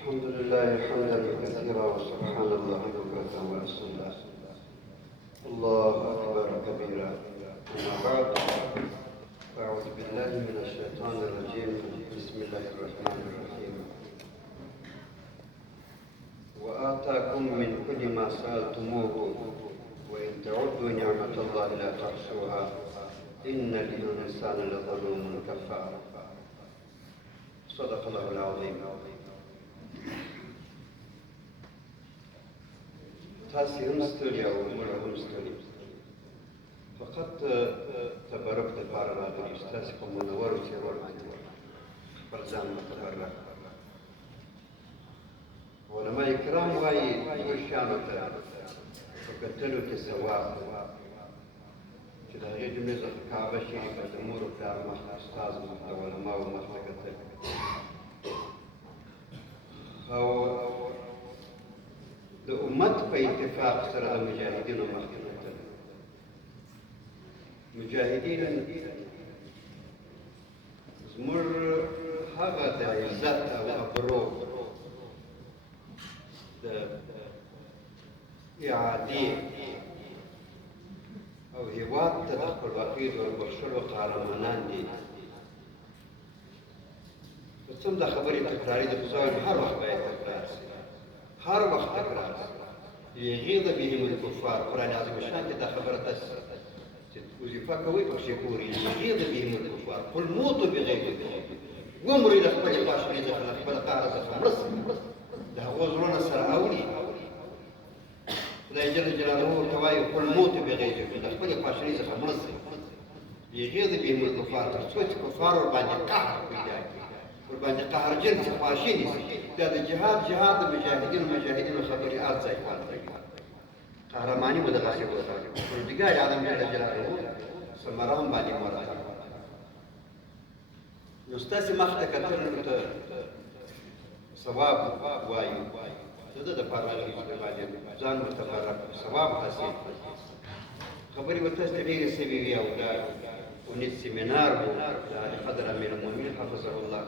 الحمد لله حمدا كثيرا وسبحان الله بكرة وأصيلا. الله أكبر كبيرا. أما بعد، أعوذ بالله من الشيطان الرجيم. بسم الله الرحمن الرحيم. وآتاكم من كل ما سألتموه وإن تعدوا نعمة الله لا تحصوها إن الإنسان لظلوم كفار. صدق الله العظيم. تاسي هم ستړي او موږ هم ستړي، فقط تبرک دپاره راغلي چې تاسې په منورو څېرو باندې خپل ځان متبرک. علما کرام وایي دوو شیانو ته په کتلو کې ثواب چې د هغې جملې څخه کعبه شریفه د مور و پلار مخته، استاذ مخته، علماو مخته کتل، او د امت په اتفاق سره د مجاهدینو مخکې کتل. مجاهدین زموږ هغه د عزت او ابرو د اعادې او هېواد ته د خپلواکۍ د وربخښلو قهرمانان دي. که څه هم دا خبرې تکراري دي، خو زه وایم هر وخت باید تکرار شي، هر وخت تکرار شي. یغیظ بهم الکفار، قرآن عظیم شان کې دا خبره تاسې چې وظیفه کوئ پکښې ګورئ. یغیظ بهم الکفار قل موتوا بغیظکم، ومرئ له خپلې خواشینۍ څخه، له خپله قهره څخه مړه شئ، د هغو زړونه سره اوري. خدای جل جلاله ورته وایي قل موتوا بغیظکم، د خپلې خواشینۍ څخه مړه شئ. یغیظ بهم الکفار، تر څو چې کفار ورباندې قهر پیدا کړي، ورباندې قهرجن شي، خواشیني شي. دا د جهاد د مجاهدینو خبرې هر ځای حال دی. قهرماني به دغسې وکړي. پروردګار عالم جل جلاله ثمران باندې مرتب. نو ستاسې مخ ته کتلو ته ثواب وایو، د ده دپاره راغلي چې باندې ځان متبرک ثواب حاصل کړي. خبرې به تاسو ته ډېرې سوي وي، او دا اونیز سیمینار و د قدر امیر المؤمنین حفظه الله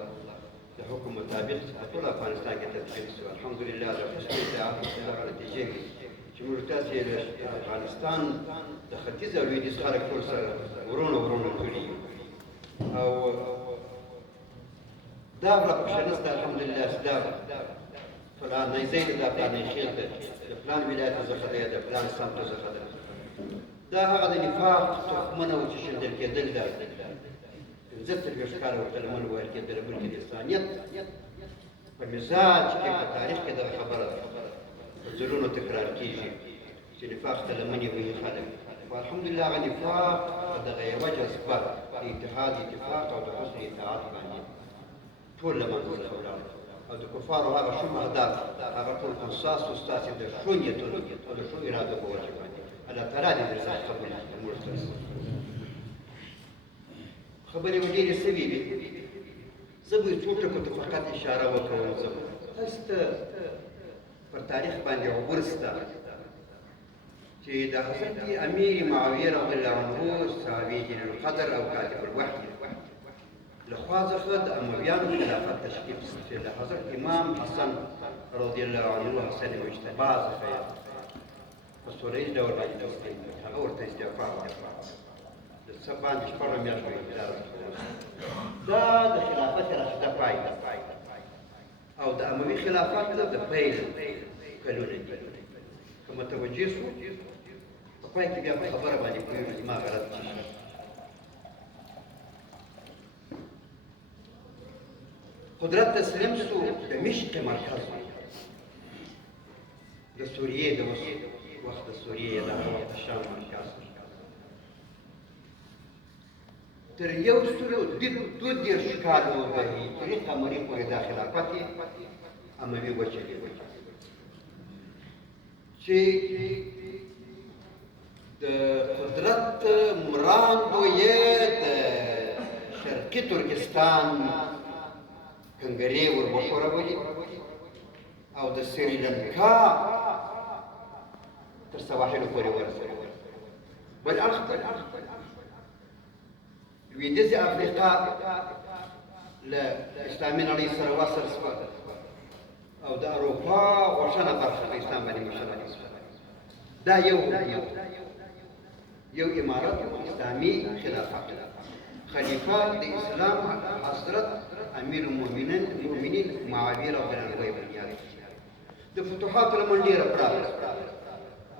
د حکم مطابق په ټول افغانستان کې تطبیق شو. الحمدلله د حسن اطاعت دغه نتیجې وي چې موږ تاسې د افغانستان د ختیځ او لویدیځ خلک ټول سره ورونه کړي یو. او دا راپکښې نشته الحمدلله چې دا فلانی ځای دی، دا فلانی خیل دی، د فلان ولایت څخه دی، د فلان سمت څخه دی. دا هغه د نفاق تخمونه وو چې شیندل کېدل. دا 45 کاله ورته لمن ویل کېدله، بلکې د انسانیت په مزاج کې، په تاریخ کې دغه خبره په ځلونو تکرار کېږي چې نفاق ته لمنې وهي خلک. خو الحمدلله هغه نفاق په دغه یوه جذبه د اتحاد، اتفاق او د حسن اطاعت باندې ټول له منځه څخه ولاړل. او د کفارو هغه شوم اهداف، هغه ټول خنثی سو ستاسې د ښو نیتونو او د ښو ارادو په وجه باندې الله تعالی دې درڅخه قبول کړي. موږ ستاسې خبرې به ډېرې سوي وي، زه به څو ټکو ته فقط اشاره وکړم. زه تاسو ته پر تاریخ باندې عبور شته چې د حضرت امیر معاویه رضی الله عنه صحابي جلیل القدر او کاتب الوحی له خوا څخه د امویانو خلافت تشکیل شو، چې له حضرت امام حسن رضی الله عنه حسن مجتبی څخه په سوله ییز ډول باندې تسلیم کړ. هغه ورته استعفا ورکړه. د څه باندې شپږ میاشتې انتظار وکړ. دا د خلافت راشده پای ده، او د اموي خلافت د پیل کلونه دي. که متوجه شو په پای کې بیا په خبره باندې پوهېږو چې ما غلط څه شي. قدرت تسلیم شو د مشق مرکز د سوریې، د وخت د سوریې د وخت د شام مرکز تر 132 کالو د هجري قمري پورې دا خلافت اموي وچلېده، چې د قدرت مراندو یې د شرقي ترکستان کنګرې وربخورولې او د سریلنکا تر سواحلو پورې ورسولې. بل اړخ لویدیځې افریقا له اسلامي نړۍ سره وصل شوه، او د اروپا غوښنه برخه په اسلام باندې مشرف دا یو حکومت یو امارت اسلامي خلافت خلیفه د اسلام حضرت امیر المؤمنین معاویه رضی الله عنه بنیاد د فتوحاتو له منډې راپراخه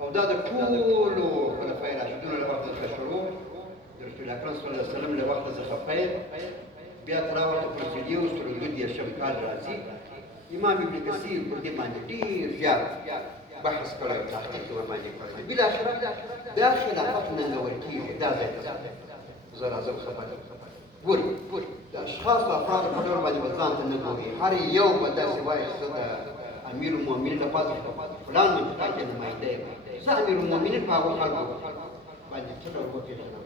او دا د ټولو خلفای راشدینو له وخته څخه شروع د رسول اکرم صلی الله علیه وسلم له وخته څخه پیل بیا تر هغه پورې چې یو سل دوه دېرشم کال راځي امام ابن کثیر پر دې باندې ډېر زیات بحث کړی تحقیق ورباندې کړی بالاخره دا خلافت ننګول کېږي دا ځای ته زه راځم خبره ګوري د اشخاصو افرادو په ډول باندې به ځان ته نه ګوري هر یو به داسې وایي زه د امیر المؤمنین لپاره فلان منطقه کې نماینده یم زه امیر المؤمنین په هغو خلکو باندې څه ډول وپېژنم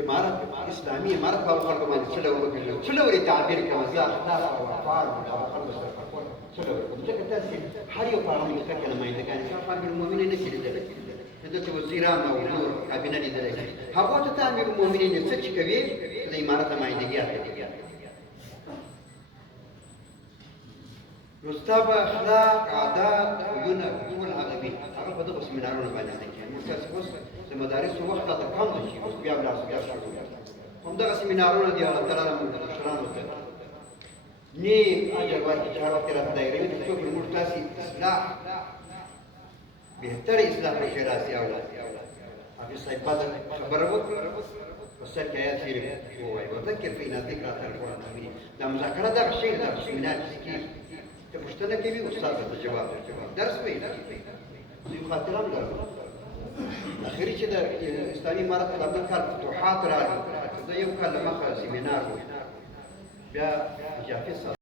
امارت اسلامي امارت په هغو خلکو باندې څه ډول وپېژنم څه ډول یې تعبیر کړم زه اخلاق او افعال د هغو خلکو سره فرق څه ډول کوم ځکه تاسې هر یو په هغه منطقه کې نمایندګان یې هغه امیر المؤمنین نه شي لیدلی دلته وزیران او نور کابینه لیدلی شي هغو ته ته امیر المؤمنین څه چې کوي د امارت نمایندګي اخلي نو ستا به اخلاق عادات خویونه ټول هغه وي هغه په دغو سیمینارونو باندې زده کېږي موږ تاسې اوس د مدارسو وخت راته کم دی چې اوس بیا ولاړ شروع همدغه سیمینارونه دي الله تعالی زموږ مشرانو ته نیک اجر ورکړي چې هر وخت یې راته دایروي تر څو پورې موږ تاسې اصلاح بهتره اصلاح پکې راسي او حافظ صاحب بدر خبره وکړه په سر کې آیات شریف ووایي وذکر فإن الذکرى تنفع المؤمنین دا مذاکره دغه شی دغه سیمینار کې کېږي ته پوښتنه کوي استاد ته جواب درس وایي دوی خاطران لرو اخري چې د اسلامي امارت خلافت کال فتوحات راغلي زه یو کال له مخه سیمینار و بیا حافظ